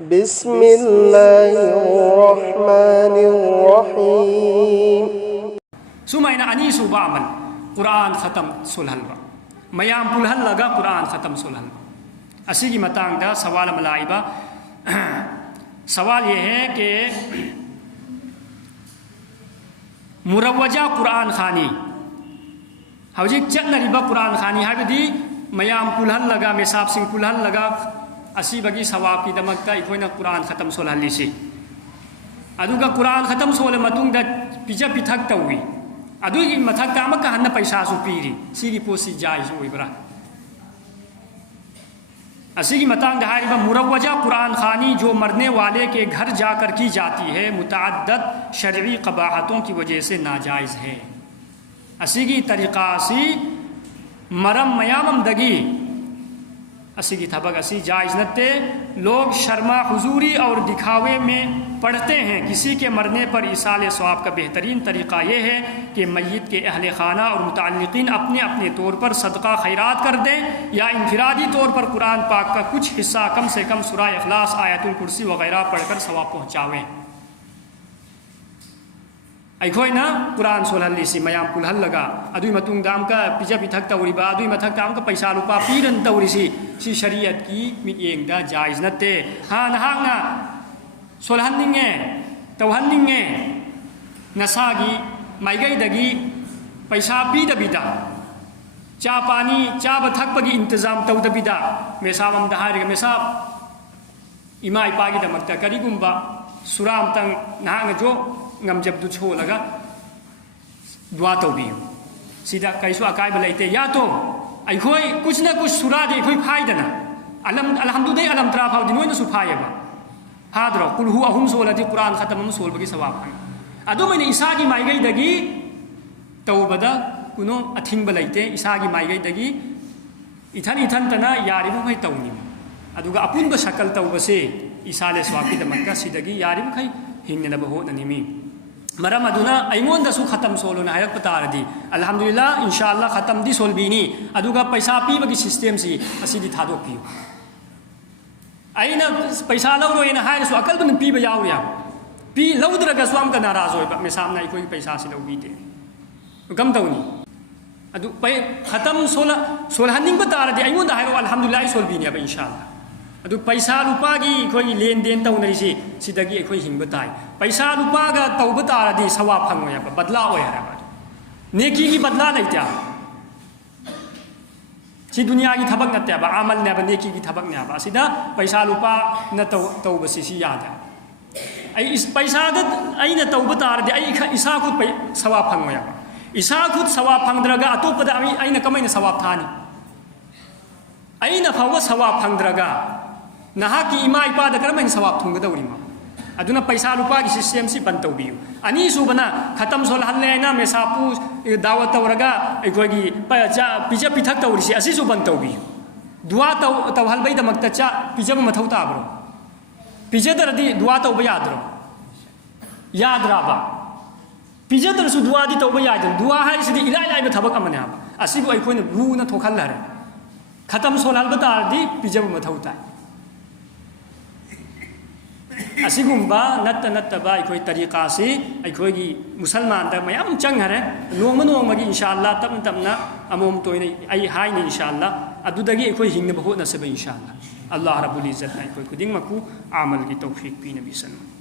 بسم الله الرحمن الرحيم. سمعنا أني سو بعمل قرآن ختم سلهلبا ميام بلهل لگا قرآن ختم سلهلبا اسی کی متانگ دا سوال ملائبہ سوال یہ ہے کہ مروجہ قرآن خانی ہوجی چن ربا قرآن خانی ہے بدی ميام بلهل لگا میساب سنگ بلهل لگا اسی بگی ثواب کی دمکتا ایکوینا قرآن ختم سلهلی سی ادوگا قرآن ختم سول متونگ دا پیجا پیتھک توی ادوگی متھک تا مکہ ہن پیسہ سو پیری سی کی پوسی جائز ہوئی برا اسی کی متانگ دہائی با مروجہ قرآن خانی جو مرنے والے کے گھر جا کر کی جاتی ہے متعدد شرعی قباحتوں کی وجہ سے ناجائز ہے اسی کی طریقہ سی مرم میامم دگی اسی کی تھبک اسی جائز نتے لوگ شرما حضوری اور دکھاوے میں پڑھتے ہیں کسی کے مرنے پر ایصال ثواب کا بہترین طریقہ یہ ہے کہ میت کے اہل خانہ اور متعلقین اپنے اپنے طور پر صدقہ خیرات کر دیں یا انفرادی طور پر قرآن پاک کا کچھ حصہ کم سے کم سورہ اخلاص آیت الکرسی وغیرہ پڑھ کر ثواب پہنچاویں ایکوینا قرآن سولہلی سی میام پلہل لگا ادوی متونگ دام کا پیجا پیتھک توری با ادوی متھک دام کا پیسہ لوپا پیرن توری سی شریعت کی میئنگ دا جائز نتے ہاں نہاغنا سولہننگے توہننگے نساگی مائگئی دگی پیسہ پی دبیدا چا پانی چا بتھک پگی انتظام تو دبیدا میساب ہم دہاری میساب ایمائی پاگی دمکتا کری گمبا سورام تنگ نہاغ جو ngam jab du cho laga dua to bi sida kaisu akai balai te ya to ai khoi kuch na kuch sura de khoi phai dana alhamdulillah alam tra phau dinoi na su phai ba hadro kul hu ahum so lati quran khatam am sol bagi sawab adu mene isa gi mai gai dagi tawbada kuno athing balai te isa gi mai gai dagi ithan tana yari bu khai tawni aduga apun ba sakal tawba se isa le sawab ki damakka sidagi yari bu khai hingna ba ho na nimi مرم ادونا ایمون دسو ختم سولونا حیرت پتا ردی الحمدللہ انشاءاللہ ختم دی سول بینی ادوگا پیسہ پی بگی سسٹم سی اسی دی تھادو پیو اینا پیسہ لو رو اینا حیر سو اکل بن پی بیاو یا پی لو درگا سو ہم کا ناراض ہوئی میں سامنا کوئی پیسہ سی لو بیتے گم دونی ادو ختم سولہننگ بتا ردی ایمون دا حیر الحمدللہ سول بینی اب انشاءاللہ ادو پیسہ لوپا گی کوئی لین دین تو نریسی سیدگی کوئی ہنگ بتائی پیسہ لوپا گا تو بتا ردی ثواب پھنگو یا بدلا ہو یا نیکی کی بدلا نہیں تیا سی دنیا کی تھبک نہ تیا با عمل نہ با نیکی کی تھبک نہ با سیدھا پیسہ لوپا نہ تو بسی سی یاد ہے ای اس پیسہ گت ای نہ تو بتا ردی ای اسا خود ثواب پھنگو یا اسا خود ثواب پھنگ درگا اتو پدا ای نہ کمای نہ ثواب تھانی ای نہ فوا ثواب پھنگ درگا نہا کی ایما ایپا دکر میں ثواب تھونگ دوری ما ادونا پیسہ لوپا کی سسٹم سی بنتو بیو انی سو بنا ختم سول حل لینا میں ساپو دعوت ورگا ایکوگی پیجا پیتھک توری سی اسی سو بنتو بیو دعا تو حل بید مکتا پیجا متھو تا برو پیجا در دی دعا تو بیاد رو یاد رابا پیجا در سو دعا دی تو بیاد رو دعا ہے سی دی الہی بتھبک امن ہے اسی بو ایکوی رو نہ تھوکھل لہر ختم سول حل بتا دی پیجا متھو تا اسی گمبا نت با ایکوی طریقہ سے ایکوی مسلمان دا میام چنگ ہے نوم مگی انشاءاللہ تب تبنا اموم تو ای ہائی نے انشاءاللہ ادو دگی ایکوی ہنگ بہت نصب انشاءاللہ اللہ رب العزت ایکوی کو دنگ مکو عمل کی توفیق پی نبی صلی اللہ